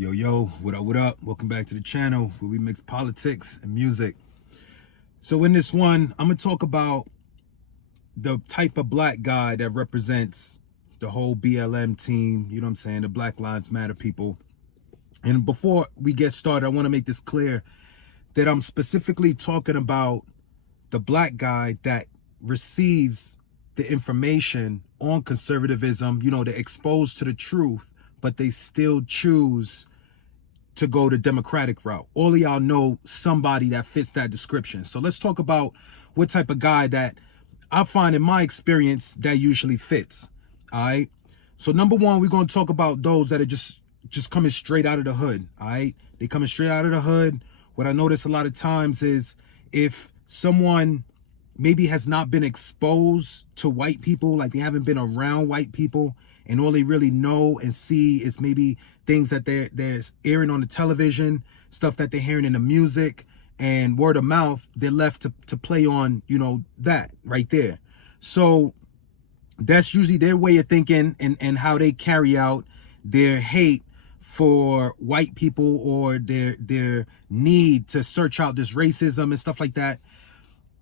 Yo, what up? Welcome back to the channel where we mix politics and music. So in this one, I'm gonna talk about the type of black guy that represents the whole BLM team, you know what I'm saying, the Black Lives Matter people. And before we get started, I want to make this clear that I'm specifically talking about the black guy that receives the information on conservatism, you know, they're exposed to the truth, but they still choose to go the Democratic route. All of y'all know somebody that fits that description. So let's talk about what type of guy that I find in my experience that usually fits. All right. So number one, we're going to talk about those that are just coming straight out of the hood. All right. They coming straight out of the hood. What I notice a lot of times is if someone maybe has not been exposed to white people, like they haven't been around white people, and all they really know and see is maybe things that they're airing on the television, stuff that they're hearing in the music, and word of mouth, they're left to play on, you know, that right there. So that's usually their way of thinking and how they carry out their hate for white people, or their need to search out this racism and stuff like that.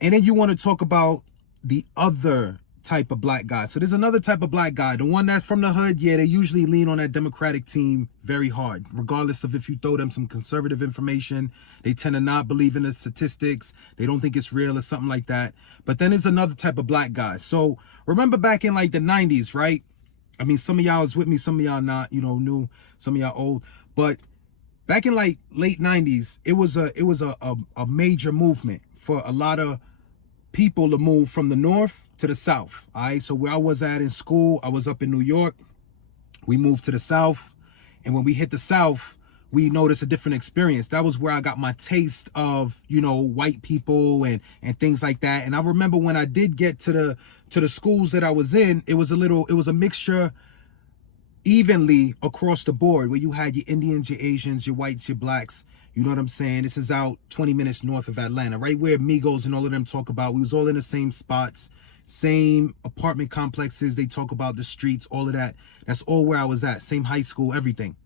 And then you want to talk about the other type of black guy. So there's another type of black guy, the one that's from the hood. Yeah, they usually lean on that Democratic team very hard, regardless of if you throw them some conservative information. They tend to not believe in the statistics. They don't think it's real or something like that. But then there's another type of black guy. So remember back in like the 90s, right? I mean, some of y'all was with me, some of y'all not, you know, new, some of y'all old. But back in like late 90s, it was a major movement for a lot of people to move from the north to the south. All right. So where I was at in school, I was up in New York. We moved to the south. And when we hit the south, we noticed a different experience. That was where I got my taste of, you know, white people and things like that. And I remember when I did get to the schools that I was in, it was a mixture evenly across the board, where you had your Indians, your Asians, your whites, your blacks. You know what I'm saying? This is out 20 minutes north of Atlanta, right where Migos and all of them talk about. We was all in the same spots, same apartment complexes. They talk about the streets, all of that. That's all where I was at. Same high school, everything.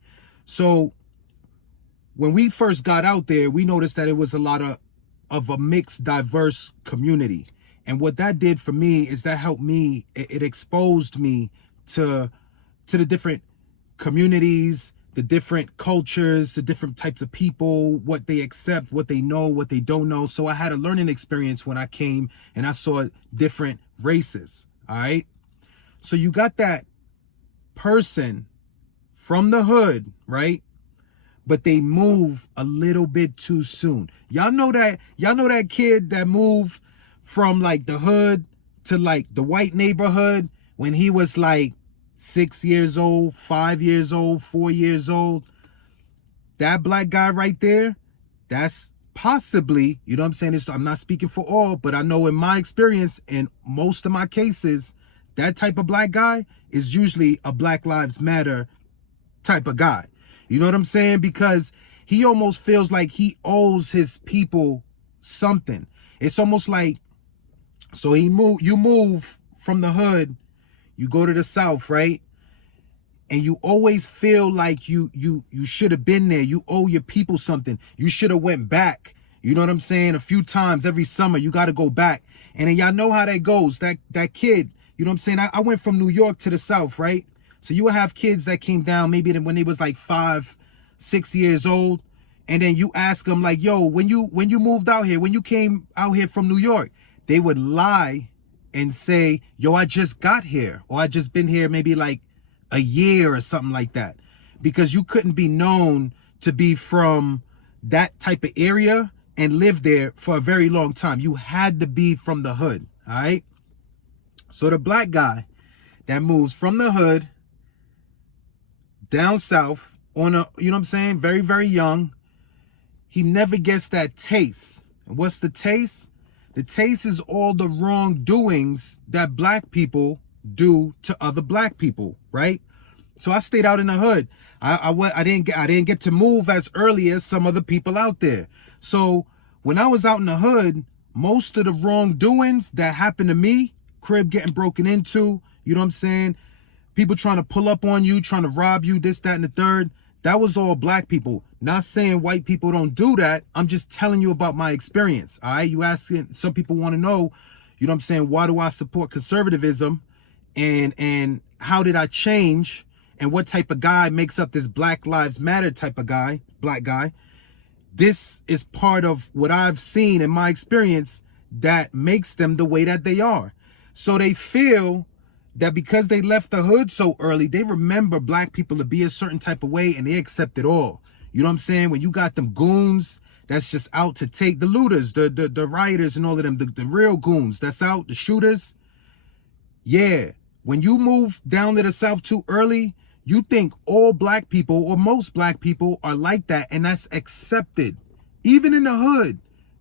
So when we first got out there, we noticed that it was a lot of a mixed, diverse community. And what that did for me is that helped me, it exposed me to the different communities, the different cultures, the different types of people, what they accept, what they know, what they don't know. So I had a learning experience when I came and I saw different races. All right. So you got that person from the hood, right? But they move a little bit too soon. Y'all know that kid that moved from like the hood to like the white neighborhood when he was like 6 years old, 5 years old, 4 years old. That black guy right there, that's possibly, you know what I'm saying? I'm not speaking for all, but I know in my experience, in most of my cases, that type of black guy is usually a Black Lives Matter type of guy. You know what I'm saying? Because he almost feels like he owes his people something. It's almost like, so you move from the hood, you go to the south, right? And you always feel like you should have been there. You owe your people something. You should have went back. You know what I'm saying? A few times every summer, you got to go back. And then y'all know how that goes. That kid, you know what I'm saying? I went from New York to the south, right? So you would have kids that came down maybe when they was like 5, 6 years old. And then you ask them like, yo, when you moved out here, when you came out here from New York, they would lie and say, yo, I just got here, or I just been here maybe like a year or something like that, because you couldn't be known to be from that type of area and live there for a very long time. You had to be from the hood. All right. So the black guy that moves from the hood down south on a, you know what I'm saying, very, very young, he never gets that taste. And what's the taste? The taste is all the wrongdoings that black people do to other black people, right? So I stayed out in the hood. I didn't get to move as early as some other people out there. So when I was out in the hood, most of the wrongdoings that happened to me, crib getting broken into, you know what I'm saying? People trying to pull up on you, trying to rob you, this, that, and the third. That was all black people. Not saying white people don't do that. I'm just telling you about my experience. All right. You asking, some people want to know, you know what I'm saying? Why do I support conservatism? And how did I change? And what type of guy makes up this Black Lives Matter type of guy, black guy? This is part of what I've seen in my experience that makes them the way that they are. So they feel that because they left the hood so early, they remember black people to be a certain type of way and they accept it all. You know what I'm saying? When you got them goons that's just out to take the looters, the rioters and all of them, the real goons that's out, the shooters. Yeah, when you move down to the South too early, you think all black people or most black people are like that, and that's accepted. Even in the hood,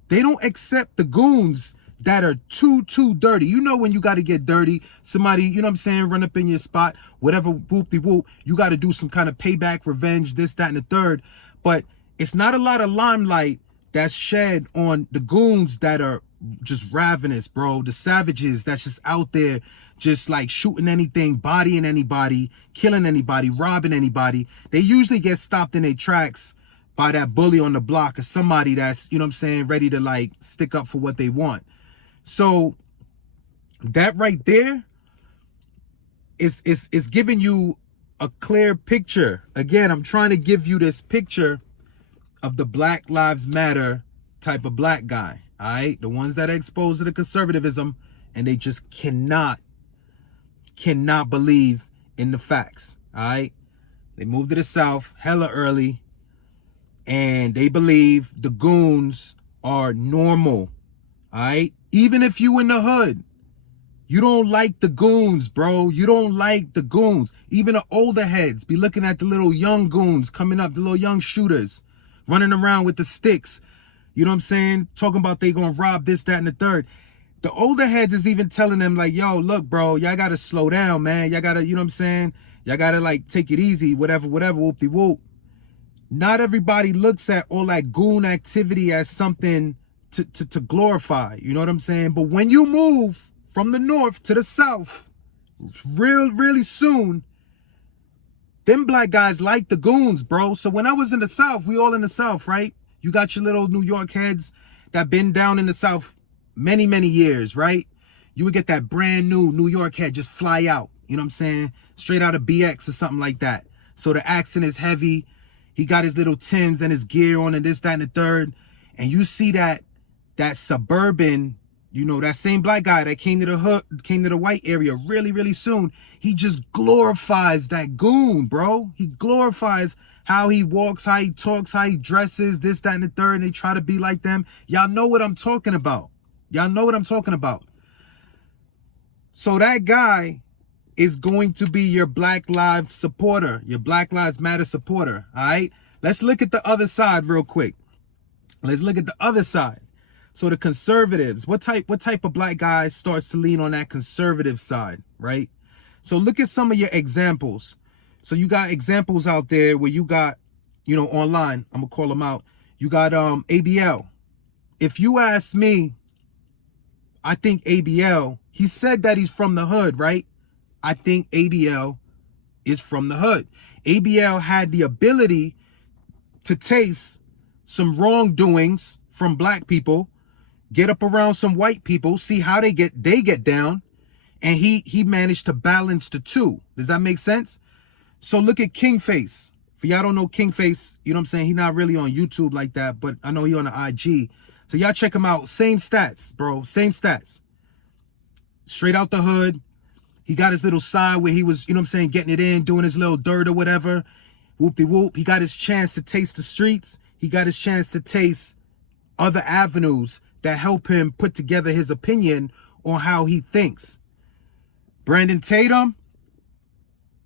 they don't accept the goons that are too dirty. You know when you got to get dirty, somebody, you know what I'm saying, run up in your spot, whatever, whoop-de-whoop, you got to do some kind of payback, revenge, this, that, and the third. But it's not a lot of limelight that's shed on the goons that are just ravenous, bro. The savages that's just out there, just like shooting anything, bodying anybody, killing anybody, robbing anybody. They usually get stopped in their tracks by that bully on the block or somebody that's, you know what I'm saying, ready to like stick up for what they want. So that right there is giving you a clear picture. Again, I'm trying to give you this picture of the Black Lives Matter type of black guy. All right, the ones that are exposed to the conservatism and they just cannot believe in the facts. All right, they moved to the South hella early and they believe the goons are normal. All right, even if you in the hood, you don't like the goons, bro. You don't like the goons. Even the older heads be looking at the little young goons coming up, the little young shooters running around with the sticks. You know what I'm saying? Talking about they gonna rob this, that, and the third. The older heads is even telling them like, yo, look, bro, y'all gotta slow down, man. Y'all gotta, you know what I'm saying? Y'all gotta like take it easy, whatever, whoop-de-whoop. Not everybody looks at all that goon activity as something to glorify. You know what I'm saying? But when you move from the North to the South, really soon, them black guys like the goons, bro. So when I was in the South, we all in the South, right? You got your little New York heads that been down in the South many years, right? You would get that brand new New York head just fly out, you know what I'm saying? Straight out of BX or something like that. So the accent is heavy. He got his little Timbs and his gear on and this, that, and the third. And you see that suburban, you know, that same black guy that came to the hood, came to the white area really soon. He just glorifies that goon, bro. He glorifies how he walks, how he talks, how he dresses, this, that, and the third, and they try to be like them. Y'all know what I'm talking about. Y'all know what I'm talking about. So that guy is going to be your Black Lives supporter, your Black Lives Matter supporter, all right? Let's look at the other side real quick. Let's look at the other side. So the conservatives, what type of black guy starts to lean on that conservative side, right? So look at some of your examples. So you got examples out there where you got, you know, online, I'm gonna call them out. You got ABL. If you ask me, I think ABL, he said that he's from the hood, right? I think ABL is from the hood. ABL had the ability to taste some wrongdoings from black people, get up around some white people, see how they get down, and he managed to balance the two. Does that make sense? So look at Kingface. For y'all don't know Kingface, you know what I'm saying? He not really on YouTube like that, but I know he on the IG. So y'all check him out. Same stats, bro. Same stats. Straight out the hood. He got his little side where he was, you know what I'm saying, getting it in, doing his little dirt or whatever. Whoop-de-whoop. He got his chance to taste the streets. He got his chance to taste other avenues that help him put together his opinion on how he thinks. Brandon Tatum,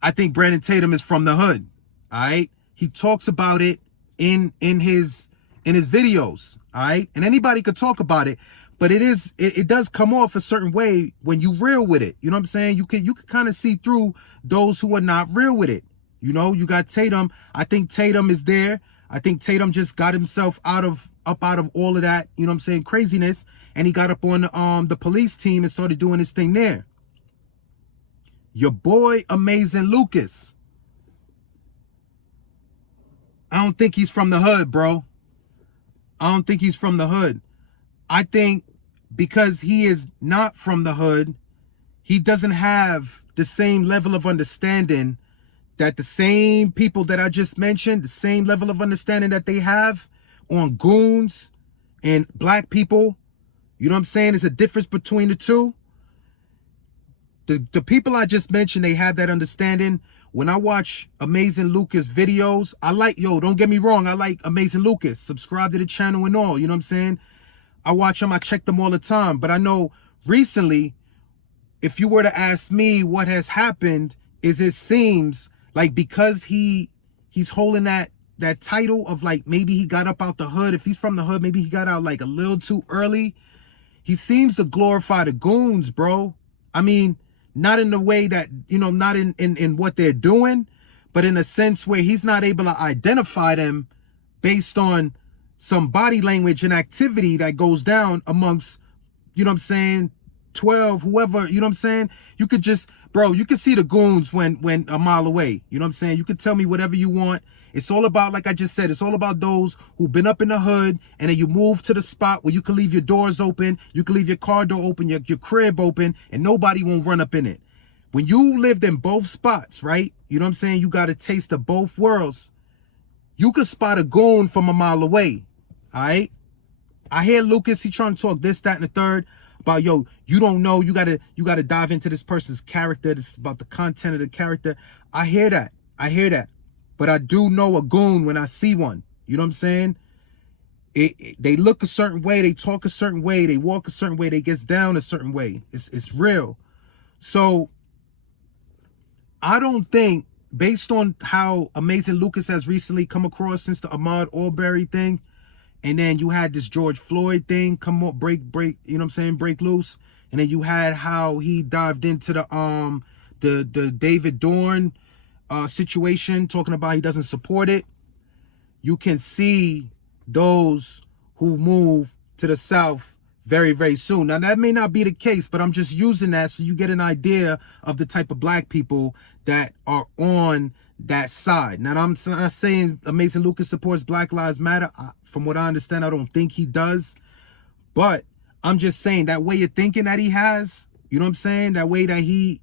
I think Brandon Tatum is from the hood. All right. He talks about it in his videos. All right. And anybody could talk about it, but it does come off a certain way when you real with it. You know what I'm saying? You can kind of see through those who are not real with it. You know, you got Tatum. I think Tatum is there. I think Tatum just got himself out of all of that, you know what I'm saying, craziness, and he got up on the police team and started doing his thing there. Your boy Amazing Lucas. don't think he's from the hood, bro. I don't think he's from the hood. I think because he is not from the hood, he doesn't have the same level of understanding that the same people that I just mentioned, the same level of understanding that they have on goons and black people. You know what I'm saying? There's a difference between the two. The people I just mentioned, they have that understanding. When I watch Amazing Lucas videos, I like, don't get me wrong, I like Amazing Lucas. Subscribe to the channel and all, you know what I'm saying? I watch them, I check them all the time. But I know recently, if you were to ask me what has happened, is it seems like because he's holding that title of like, maybe he got up out the hood. If he's from the hood, maybe he got out like a little too early. He seems to glorify the goons, bro. I mean, not in the way that, not in what they're doing, but in a sense where he's not able to identify them based on some body language and activity that goes down amongst, 12, whoever, you know what I'm saying? You could just, bro, you could see the goons when a mile away, you know what I'm saying? You could tell me whatever you want. It's all about, like I just said, it's all about those who've been up in the hood, and then you move to the spot where you can leave your doors open, you can leave your car door open, your crib open, and nobody won't run up in it. When you lived in both spots, right? You know what I'm saying? You got a taste of both worlds. You could spot a goon from a mile away, all right? I hear Lucas, he trying to talk this, that, and the third about, you don't know, you gotta dive into this person's character. This is about the content of the character. I hear that. But I do know a goon when I see one. You know what I'm saying? They look a certain way, they talk a certain way, they walk a certain way, they get down a certain way. It's real. So I don't think, based on how Amazing Lucas has recently come across since the Ahmaud Arbery thing, and then you had this George Floyd thing come up, break, you know what I'm saying, break loose, and then you had how he dived into the David Dorn situation, talking about he doesn't support it. You can see those who move to the South very, very soon. Now, that may not be the case, but I'm just using that so you get an idea of the type of black people that are on that side. Now, I'm not saying Amazing Lucas supports Black Lives Matter. From what I understand, I don't think he does. But I'm just saying that way of thinking that he has, you know what I'm saying? That way that he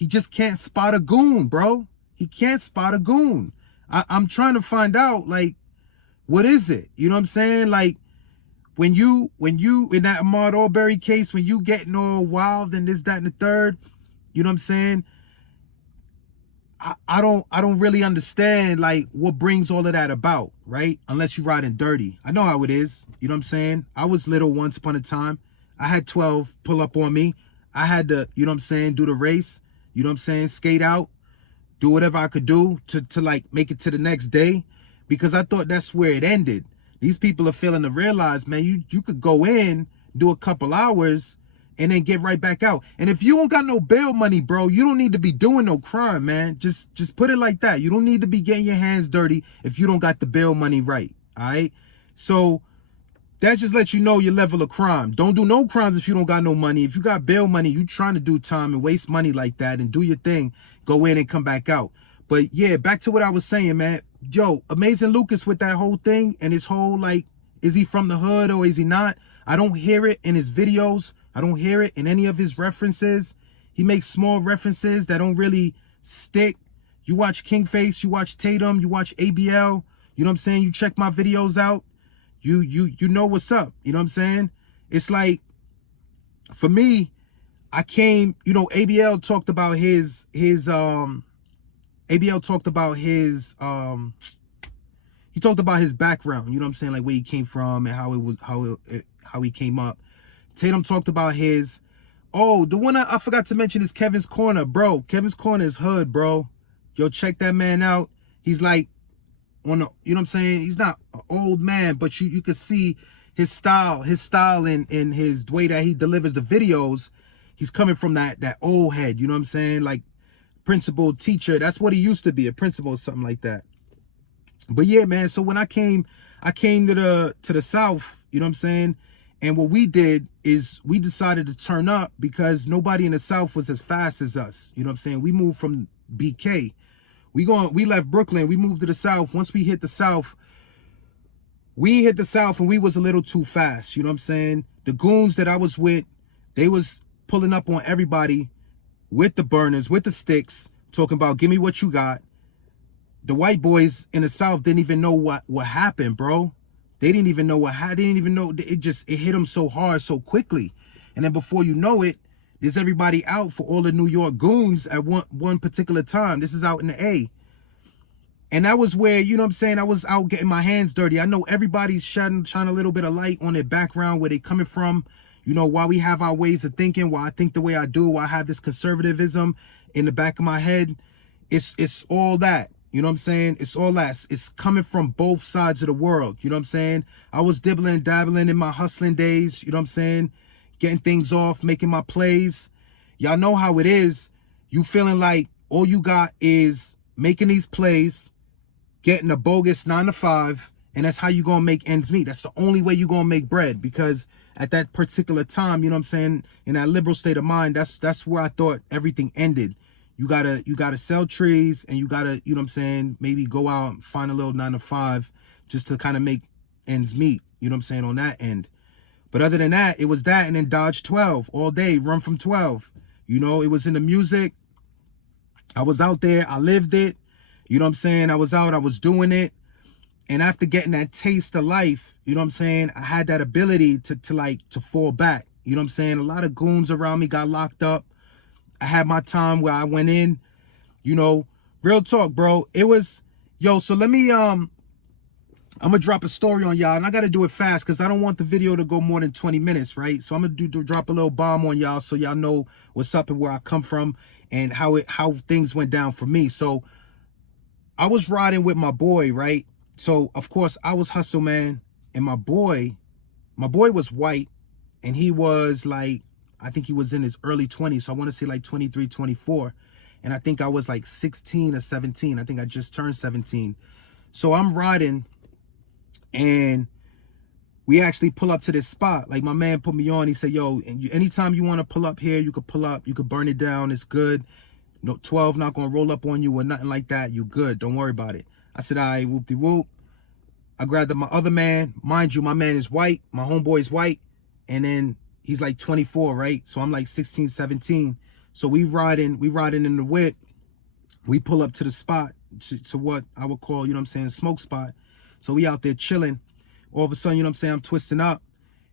just can't spot a goon, bro. He can't spot a goon. I'm trying to find out, like, what is it? You know what I'm saying? Like, when you in that Ahmaud Arbery case, when you getting all wild and this, that, and the third, you know what I'm saying? I don't really understand, like, what brings all of that about, right? Unless you riding dirty. I know how it is. You know what I'm saying? I was little once upon a time. I had 12 pull up on me. I had to, you know what I'm saying, do the race. You know what I'm saying? Skate out. Do whatever I could do to like make it to the next day, because I thought that's where it ended. These people are failing to realize, man, you could go in, do a couple hours, and then get right back out. And if you don't got no bail money, bro, you don't need to be doing no crime, man. Just put it like that. You don't need to be getting your hands dirty if you don't got the bail money right, all right? So that just lets you know your level of crime. Don't do no crimes if you don't got no money. If you got bail money, you trying to do time and waste money like that and do your thing, go in and come back out. But yeah, back to what I was saying, man. Yo, Amazing Lucas with that whole thing and his whole, like, is he from the hood or is he not? I don't hear it in his videos. I don't hear it in any of his references. He makes small references that don't really stick. You watch Kingface, you watch Tatum, you watch ABL. You know what I'm saying? You check my videos out. You know what's up. You know what I'm saying? It's like, for me, I came, ABL talked about his he talked about his background, you know what I'm saying, like where he came from and how he came up. Tatum talked about his, the one I forgot to mention is Kevin's Corner, bro. Kevin's Corner is hood, bro. Yo, check that man out. He's like, you know what I'm saying? He's not an old man, but you can see his style in his way that he delivers the videos. He's coming from that old head, you know what I'm saying? Like principal, teacher. That's what he used to be, a principal or something like that. But yeah, man, so when I came to the South, you know what I'm saying? And what we did is we decided to turn up because nobody in the South was as fast as us. You know what I'm saying? We moved from BK, We left Brooklyn. We moved to the South. Once we hit the South, and we was a little too fast. You know what I'm saying? The goons that I was with, they was pulling up on everybody with the burners, with the sticks, talking about, give me what you got. The white boys in the South didn't even know what happened, bro. They didn't even know they didn't even know. It hit them so hard, so quickly. And then before you know it, there's everybody out for all the New York goons at one particular time. This is out in the A. And that was where, you know what I'm saying, I was out getting my hands dirty. I know everybody's shining a little bit of light on their background, where they coming from, you know, why we have our ways of thinking, why I think the way I do, why I have this conservatism in the back of my head. It's all that. You know what I'm saying? It's all that. It's coming from both sides of the world. You know what I'm saying? I was dibbling, dabbling in my hustling days. You know what I'm saying? Getting things off, making my plays. Y'all know how it is. You feeling like all you got is making these plays, getting a bogus 9 to 5, and that's how you gonna make ends meet. That's the only way you gonna make bread, because at that particular time, you know what I'm saying, in that liberal state of mind, that's where I thought everything ended. You gotta sell trees, and you gotta, you know what I'm saying, maybe go out and find a little 9 to 5 just to kind of make ends meet, you know what I'm saying, on that end. But other than that, it was that, and then dodge 12 all day, run from 12. You know, it was in the music. I was out there, I lived it. You know what I'm saying? I was out, I was doing it. And after getting that taste of life, you know what I'm saying, I had that ability to fall back. You know what I'm saying? A lot of goons around me got locked up. I had my time where I went in, you know, real talk, bro. It was, yo, so let me, I'm gonna drop a story on y'all, and I gotta do it fast because I don't want the video to go more than 20 minutes, right? So I'm gonna drop a little bomb on y'all so y'all know what's up and where I come from and how things went down for me. So I was riding with my boy, right? So of course I was hustle, man, and my boy was white, and he was like, I think he was in his early 20s, so I want to say like 23, 24, and I think I was like 16 or 17. I think I just turned 17. So I'm riding, and we actually pull up to this spot. Like, my man put me on. He said, yo, anytime you want to pull up here, you could pull up. You could burn it down. It's good. No, 12 not going to roll up on you or nothing like that. You good. Don't worry about it. I said, all right, whoop-de-whoop. I grabbed my other man. Mind you, my man is white. My homeboy is white. And then he's like 24, right? So I'm like 16, 17. So we riding in the whip. We pull up to the spot, to what I would call, you know what I'm saying, smoke spot. So we out there chilling. All of a sudden, you know what I'm saying, I'm twisting up.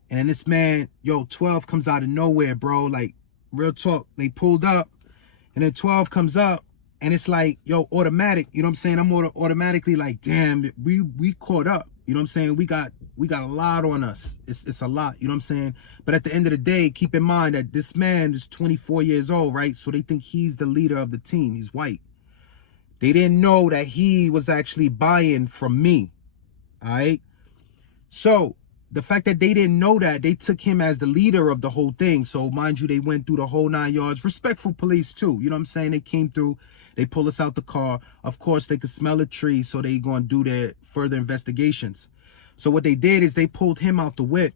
And then this man, yo, 12 comes out of nowhere, bro. Like, real talk. They pulled up. And then 12 comes up. And it's like, yo, automatic. You know what I'm saying? I'm automatically like, damn, we caught up. You know what I'm saying? We got a lot on us. It's a lot. You know what I'm saying? But at the end of the day, keep in mind that this man is 24 years old, right? So they think he's the leader of the team. He's white. They didn't know that he was actually buying from me. All right? So the fact that they didn't know that, they took him as the leader of the whole thing. So mind you, they went through the whole 9 yards. Respectful police too. You know what I'm saying? They came through. They pull us out the car. Of course, they could smell a tree, so they going to do their further investigations. So what they did is they pulled him out the whip,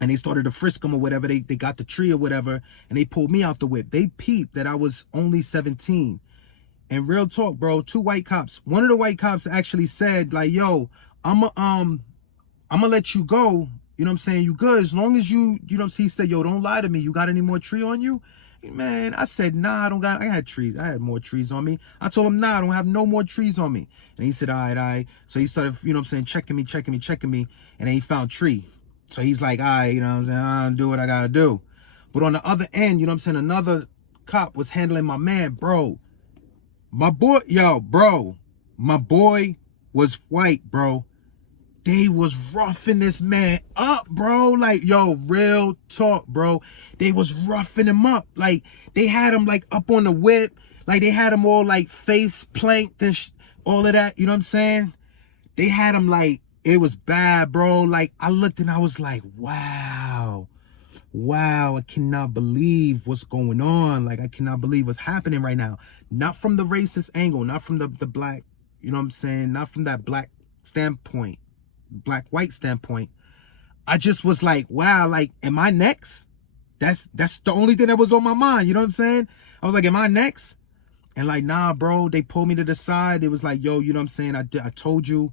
and they started to frisk him or whatever. They got the tree or whatever, and they pulled me out the whip. They peeped that I was only 17. And real talk, bro, 2 white cops. One of the white cops actually said, like, yo, I'm gonna let you go. You know what I'm saying? You good as long as you know what I'm saying? He said, yo, don't lie to me. You got any more tree on you? Man, I said, nah, I had trees. I had more trees on me. I told him, nah, I don't have no more trees on me. And he said, all right. So he started, you know what I'm saying, checking me. And then he found tree. So he's like, all right, you know what I'm saying, I'll do what I gotta do. But on the other end, you know what I'm saying, another cop was handling my man, bro. My boy, my boy was white, bro. They was roughing this man up, bro. Like, yo, real talk, bro. They was roughing him up. Like, they had him, like, up on the whip. Like, they had him all, like, face planked and all of that. You know what I'm saying? They had him, like, it was bad, bro. Like, I looked and I was like, wow. Wow, I cannot believe what's going on. Like, I cannot believe what's happening right now. Not from the racist angle. Not from the black, you know what I'm saying? Not from that black standpoint. Black-white standpoint. I just was like, wow, like, am I next? That's the only thing that was on my mind. You know what I'm saying? I was like, am I next? And like, nah, bro, they pulled me to the side. It was like, yo, you know what I'm saying? I told you,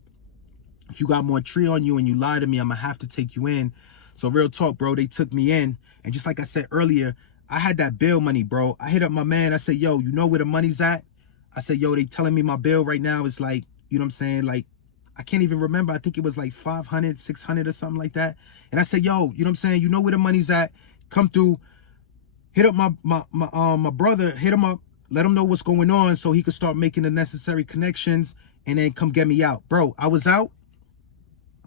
if you got more tree on you and you lie to me, I'm gonna have to take you in. So real talk, bro, they took me in. And just like I said earlier, I had that bail money, bro. I hit up my man. I said, yo, you know where the money's at? I said, yo, they telling me my bill right now is like, you know what I'm saying? Like, I can't even remember. I think it was like 500, 600 or something like that. And I said, yo, you know what I'm saying? You know where the money's at? Come through. Hit up my brother. Hit him up. Let him know what's going on so he could start making the necessary connections and then come get me out. Bro, I was out.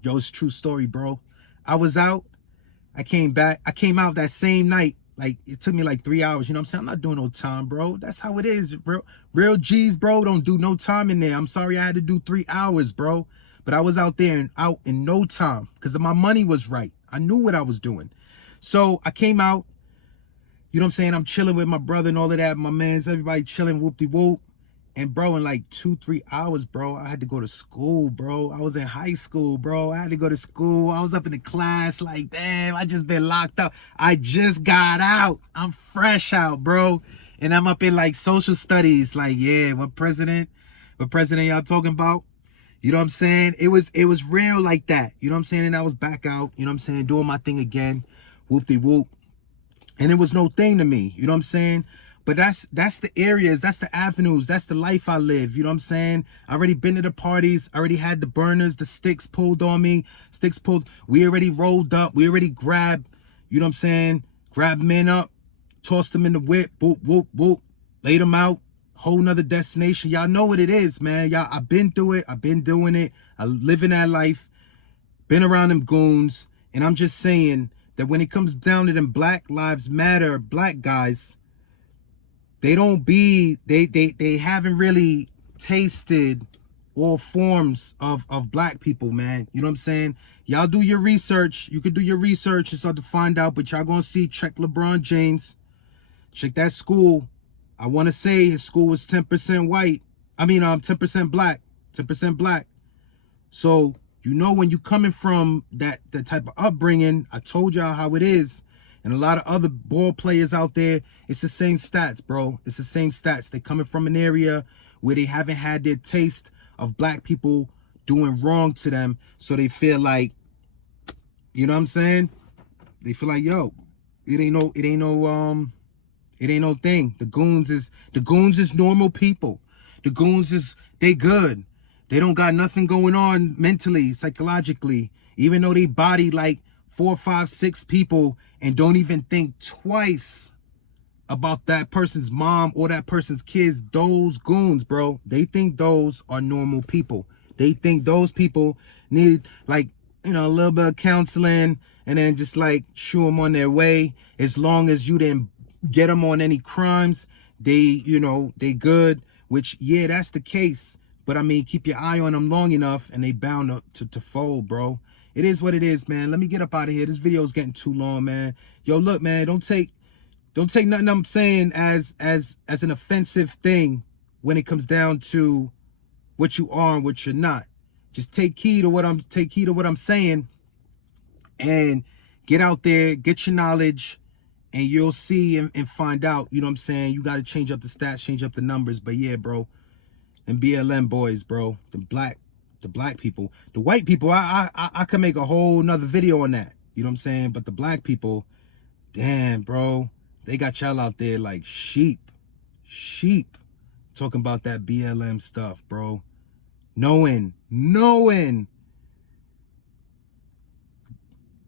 Yo, it's a true story, bro. I was out. I came back. I came out that same night. Like, it took me like 3 hours. You know what I'm saying? I'm not doing no time, bro. That's how it is. Real G's, bro, don't do no time in there. I'm sorry I had to do 3 hours, bro. But I was out there and out in no time because my money was right. I knew what I was doing. So I came out. You know what I'm saying? I'm chilling with my brother and all of that. My mans, everybody chilling, whoop-de-whoop. And bro, in like 2-3 hours, bro, I had to go to school, bro. I was in high school, bro. I had to go to school. I was up in the class like, damn, I just been locked up. I just got out. I'm fresh out, bro. And I'm up in like social studies. Like, yeah, what president y'all talking about? You know what I'm saying? It was real like that. You know what I'm saying? And I was back out, you know what I'm saying, doing my thing again. Whoop-de-whoop. And it was no thing to me. You know what I'm saying? But that's the areas, that's the avenues, that's the life I live. You know what I'm saying? I already been to the parties. I already had the burners, the sticks pulled on me. Sticks pulled. We already rolled up. We already grabbed, you know what I'm saying? Grabbed men up, tossed them in the whip, whoop, whoop, whoop, laid them out. Whole nother destination. Y'all know what it is, man. Y'all, I've been through it. I've been doing it. I live in that life. Been around them goons. And I'm just saying that when it comes down to them Black Lives Matter, black guys, they haven't really tasted all forms of black people, man. You know what I'm saying? Y'all do your research. You can do your research and start to find out, but y'all gonna see, check LeBron James. Check that school. I want to say his school was 10% white. I mean, 10% black. 10% black. So, you know, when you coming from that type of upbringing, I told y'all how it is. And a lot of other ball players out there, it's the same stats, bro. It's the same stats. They coming from an area where they haven't had their taste of black people doing wrong to them. So they feel like, you know what I'm saying? They feel like, yo, it ain't no thing. The goons is normal people. The goons they good. They don't got nothing going on mentally, psychologically. Even though they body like 4, 5, 6 people and don't even think twice about that person's mom or that person's kids, those goons, bro, they think those are normal people. They think those people need, like, you know, a little bit of counseling and then just like shoo them on their way. As long as you didn't get them on any crimes, they, you know, they good, which, yeah, that's the case. But I mean, keep your eye on them long enough and they bound to fold, bro. It is what it is, man. Let me get up out of here. This video is getting too long, man. Yo, look, man, don't take nothing I'm saying as an offensive thing when it comes down to what you are and what you're not. Just take heed to what I'm saying and get out there, get your knowledge, and you'll see and find out, you know what I'm saying? You got to change up the stats, change up the numbers. But yeah, bro, them BLM boys, bro, the black people, the white people, I could make a whole nother video on that. You know what I'm saying? But the black people, damn, bro, they got y'all out there like sheep, talking about that BLM stuff, bro. Knowing.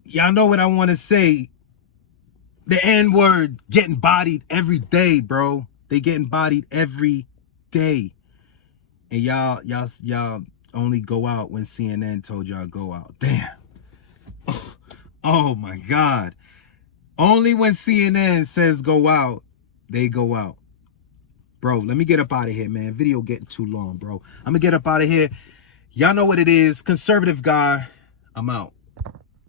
Y'all know what I want to say. The N-word getting bodied every day, bro. They getting bodied every day. And y'all only go out when CNN told y'all go out. Damn. Oh my God. Only when CNN says go out, they go out. Bro, let me get up out of here, man. Video getting too long, bro. I'm gonna get up out of here. Y'all know what it is. Conservative guy. I'm out.